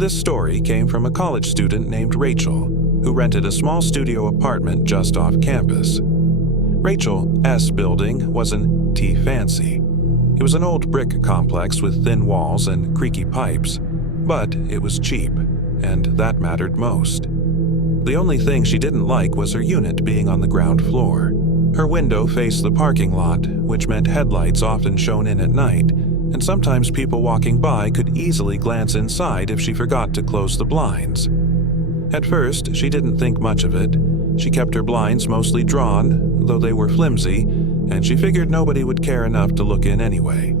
This story came from a college student named Rachel, who rented a small studio apartment just off campus. Rachel S. building was an T Fancy. It was an old brick complex with thin walls and creaky pipes, but it was cheap, and that mattered most. The only thing she didn't like was her unit being on the ground floor. Her window faced the parking lot, which meant headlights often shone in at night, and sometimes people walking by could easily glance inside if she forgot to close the blinds. At first, she didn't think much of it. She kept her blinds mostly drawn, though they were flimsy, and she figured nobody would care enough to look in anyway.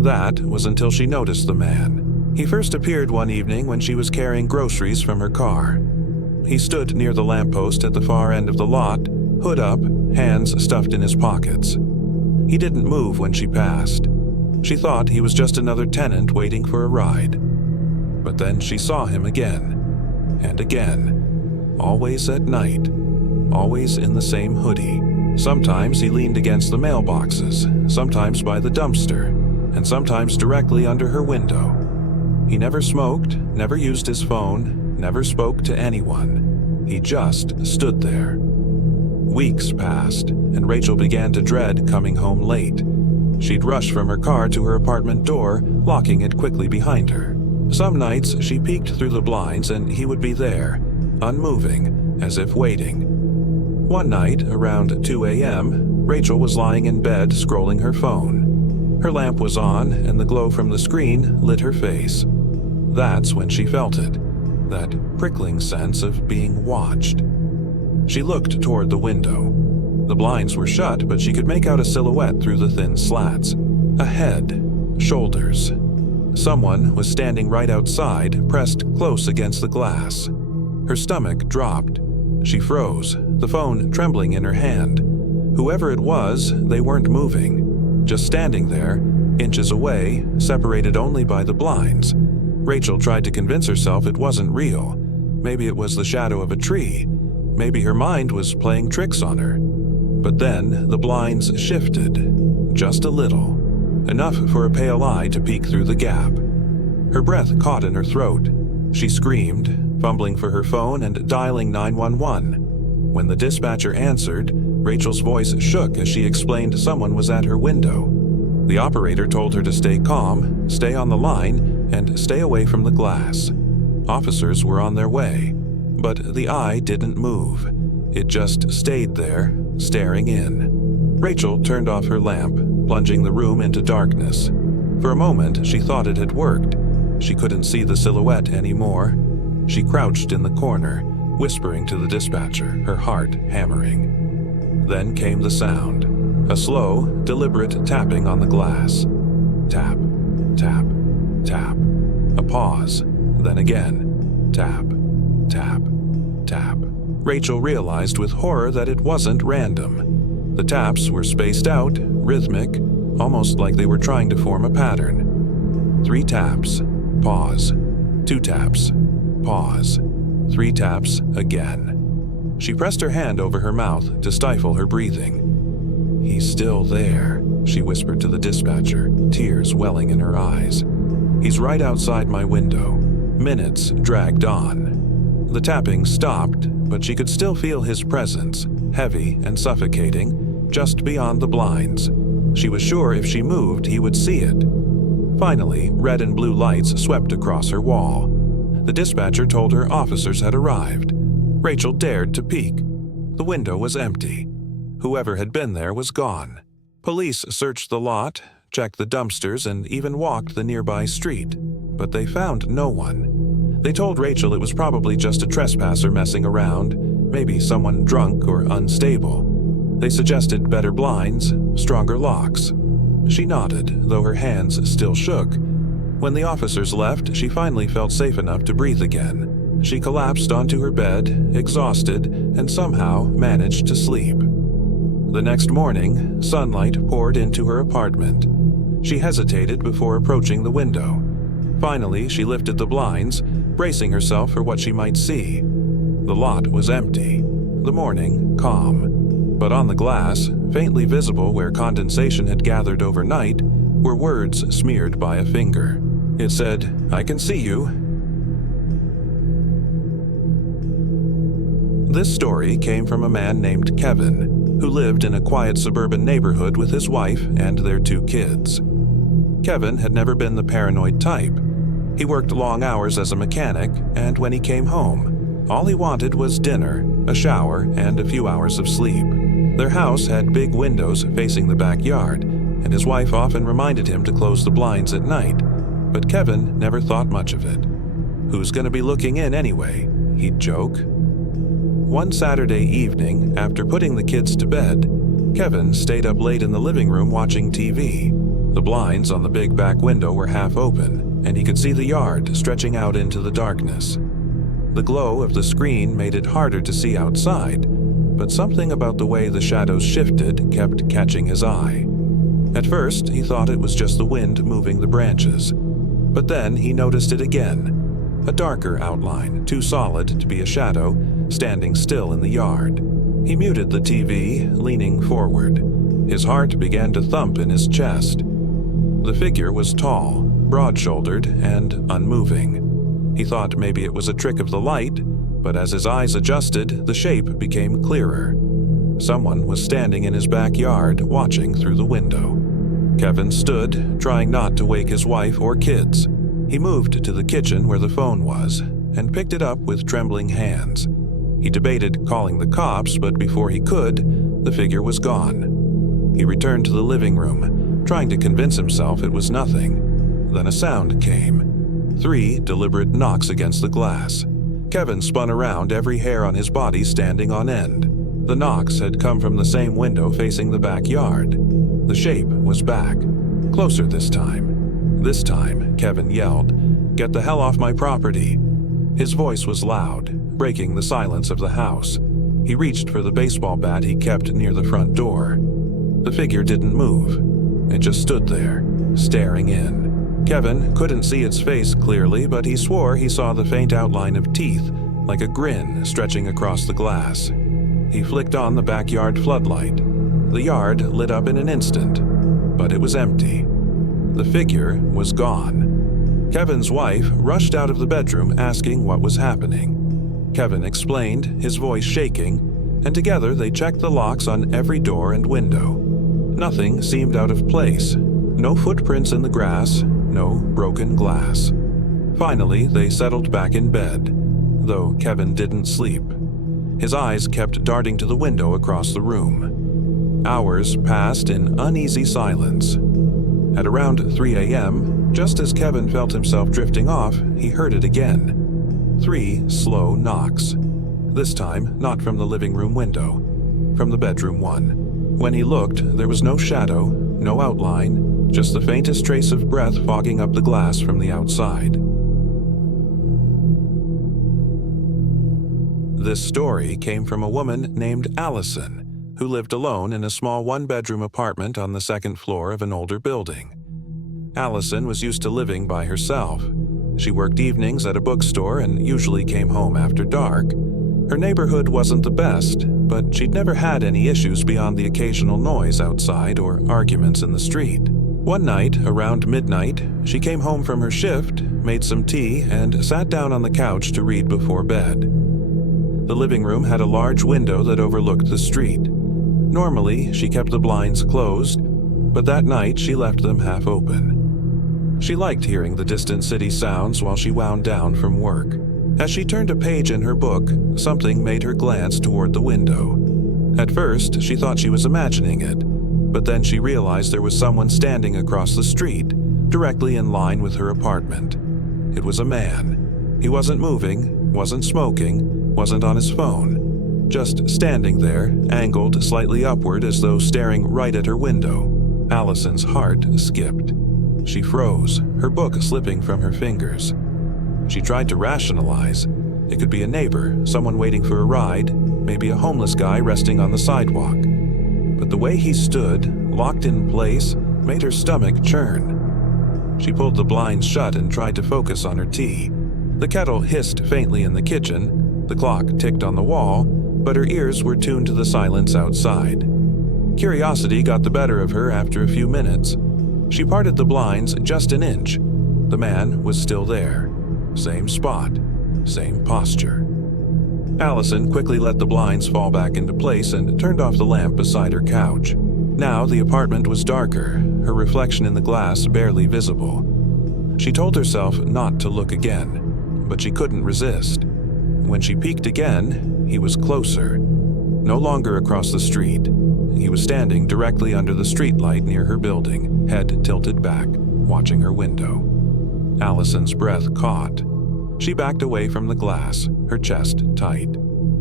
That was until she noticed the man. He first appeared one evening when she was carrying groceries from her car. He stood near the lamppost at the far end of the lot, hood up, hands stuffed in his pockets. He didn't move when she passed. She thought he was just another tenant waiting for a ride. But then she saw him again, and again, always at night, always in the same hoodie. Sometimes he leaned against the mailboxes, sometimes by the dumpster, and sometimes directly under her window. He never smoked, never used his phone, never spoke to anyone. He just stood there. Weeks passed, and Rachel began to dread coming home late. She'd rush from her car to her apartment door, locking it quickly behind her. Some nights she peeked through the blinds and he would be there, unmoving, as if waiting. One night, around 2 a.m., Rachel was lying in bed scrolling her phone. Her lamp was on, and the glow from the screen lit her face. That's when she felt it, that prickling sense of being watched. She looked toward the window. The blinds were shut, but she could make out a silhouette through the thin slats. A head, shoulders. Someone was standing right outside, pressed close against the glass. Her stomach dropped. She froze, the phone trembling in her hand. Whoever it was, they weren't moving, just standing there, inches away, separated only by the blinds. Rachel tried to convince herself it wasn't real. Maybe it was the shadow of a tree. Maybe her mind was playing tricks on her. But then the blinds shifted, just a little, enough for a pale eye to peek through the gap. Her breath caught in her throat. She screamed, fumbling for her phone and dialing 911. When the dispatcher answered, Rachel's voice shook as she explained someone was at her window. The operator told her to stay calm, stay on the line, and stay away from the glass. Officers were on their way, but the eye didn't move. It just stayed there, staring in. Rachel turned off her lamp, plunging the room into darkness. For a moment, she thought it had worked. She couldn't see the silhouette anymore. She crouched in the corner, whispering to the dispatcher, her heart hammering. Then came the sound, a slow, deliberate tapping on the glass. Tap, tap, tap. A pause, then again. Tap, tap, tap. Rachel realized with horror that it wasn't random. The taps were spaced out, rhythmic, almost like they were trying to form a pattern. 3 taps, pause. 2 taps, pause. 3 taps again. She pressed her hand over her mouth to stifle her breathing. "He's still there," she whispered to the dispatcher, tears welling in her eyes. "He's right outside my window." Minutes dragged on. The tapping stopped, but she could still feel his presence, heavy and suffocating, just beyond the blinds. She was sure if she moved, he would see it. Finally, red and blue lights swept across her wall. The dispatcher told her officers had arrived. Rachel dared to peek. The window was empty. Whoever had been there was gone. Police searched the lot, checked the dumpsters, and even walked the nearby street, but they found no one. They told Rachel it was probably just a trespasser messing around, maybe someone drunk or unstable. They suggested better blinds, stronger locks. She nodded, though her hands still shook. When the officers left, she finally felt safe enough to breathe again. She collapsed onto her bed, exhausted, and somehow managed to sleep. The next morning, sunlight poured into her apartment. She hesitated before approaching the window. Finally, she lifted the blinds, bracing herself for what she might see. The lot was empty, the morning calm. But on the glass, faintly visible where condensation had gathered overnight, were words smeared by a finger. It said, "I can see you." This story came from a man named Kevin, who lived in a quiet suburban neighborhood with his wife and their 2 kids. Kevin had never been the paranoid type. He worked long hours as a mechanic, and when he came home, all he wanted was dinner, a shower, and a few hours of sleep. Their house had big windows facing the backyard, and his wife often reminded him to close the blinds at night, but Kevin never thought much of it. "Who's going to be looking in anyway?" he'd joke. One Saturday evening, after putting the kids to bed, Kevin stayed up late in the living room watching TV. The blinds on the big back window were half open, and he could see the yard stretching out into the darkness. The glow of the screen made it harder to see outside, but something about the way the shadows shifted kept catching his eye. At first, he thought it was just the wind moving the branches, but then he noticed it again, a darker outline, too solid to be a shadow, standing still in the yard. He muted the TV, leaning forward. His heart began to thump in his chest. The figure was tall, broad-shouldered, and unmoving. He thought maybe it was a trick of the light, but as his eyes adjusted, the shape became clearer. Someone was standing in his backyard, watching through the window. Kevin stood, trying not to wake his wife or kids. He moved to the kitchen where the phone was, and picked it up with trembling hands. He debated calling the cops, but before he could, the figure was gone. He returned to the living room, trying to convince himself it was nothing. Then a sound came. 3 deliberate knocks against the glass. Kevin spun around, every hair on his body standing on end. The knocks had come from the same window facing the backyard. The shape was back, closer this time. This time, Kevin yelled, "Get the hell off my property!" His voice was loud, breaking the silence of the house. He reached for the baseball bat he kept near the front door. The figure didn't move. It just stood there, staring in. Kevin couldn't see its face clearly, but he swore he saw the faint outline of teeth, like a grin stretching across the glass. He flicked on the backyard floodlight. The yard lit up in an instant, but it was empty. The figure was gone. Kevin's wife rushed out of the bedroom asking what was happening. Kevin explained, his voice shaking, and together they checked the locks on every door and window. Nothing seemed out of place. No footprints in the grass, no broken glass. Finally, they settled back in bed, though Kevin didn't sleep. His eyes kept darting to the window across the room. Hours passed in uneasy silence. At around 3 a.m., just as Kevin felt himself drifting off, he heard it again. 3 slow knocks. This time, not from the living room window, from the bedroom one. When he looked, there was no shadow, no outline, just the faintest trace of breath fogging up the glass from the outside. This story came from a woman named Allison, who lived alone in a small 1-bedroom apartment on the 2nd floor of an older building. Allison was used to living by herself. She worked evenings at a bookstore and usually came home after dark. Her neighborhood wasn't the best, but she'd never had any issues beyond the occasional noise outside or arguments in the street. One night, around midnight, she came home from her shift, made some tea, and sat down on the couch to read before bed. The living room had a large window that overlooked the street. Normally, she kept the blinds closed, but that night she left them half open. She liked hearing the distant city sounds while she wound down from work. As she turned a page in her book, something made her glance toward the window. At first, she thought she was imagining it, but then she realized there was someone standing across the street, directly in line with her apartment. It was a man. He wasn't moving, wasn't smoking, wasn't on his phone. Just standing there, angled slightly upward as though staring right at her window. Allison's heart skipped. She froze, her book slipping from her fingers. She tried to rationalize. It could be a neighbor, someone waiting for a ride, maybe a homeless guy resting on the sidewalk. But the way he stood, locked in place, made her stomach churn. She pulled the blinds shut and tried to focus on her tea. The kettle hissed faintly in the kitchen, the clock ticked on the wall, but her ears were tuned to the silence outside. Curiosity got the better of her after a few minutes. She parted the blinds just an inch. The man was still there. Same spot, same posture. Allison quickly let the blinds fall back into place and turned off the lamp beside her couch. Now the apartment was darker, her reflection in the glass barely visible. She told herself not to look again, but she couldn't resist. When she peeked again, he was closer. No longer across the street. He was standing directly under the streetlight near her building, head tilted back, watching her window. Allison's breath caught. She backed away from the glass, her chest tight.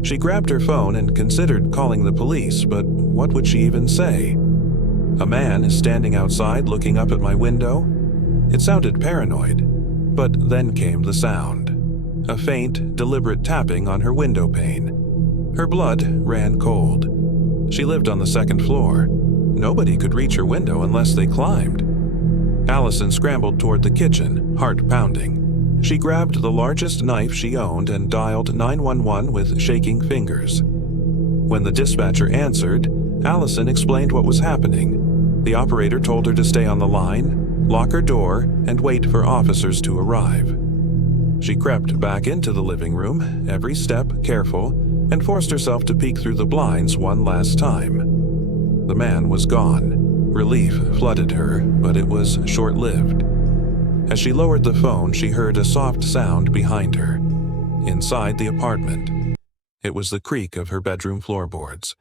She grabbed her phone and considered calling the police, but what would she even say? A man is standing outside looking up at my window? It sounded paranoid, but then came the sound. A faint, deliberate tapping on her window pane. Her blood ran cold. She lived on the second floor. Nobody could reach her window unless they climbed. Allison scrambled toward the kitchen, heart pounding. She grabbed the largest knife she owned and dialed 911 with shaking fingers. When the dispatcher answered, Allison explained what was happening. The operator told her to stay on the line, lock her door, and wait for officers to arrive. She crept back into the living room, every step careful, and forced herself to peek through the blinds one last time. The man was gone. Relief flooded her, but it was short-lived. As she lowered the phone, she heard a soft sound behind her. Inside the apartment, it was the creak of her bedroom floorboards.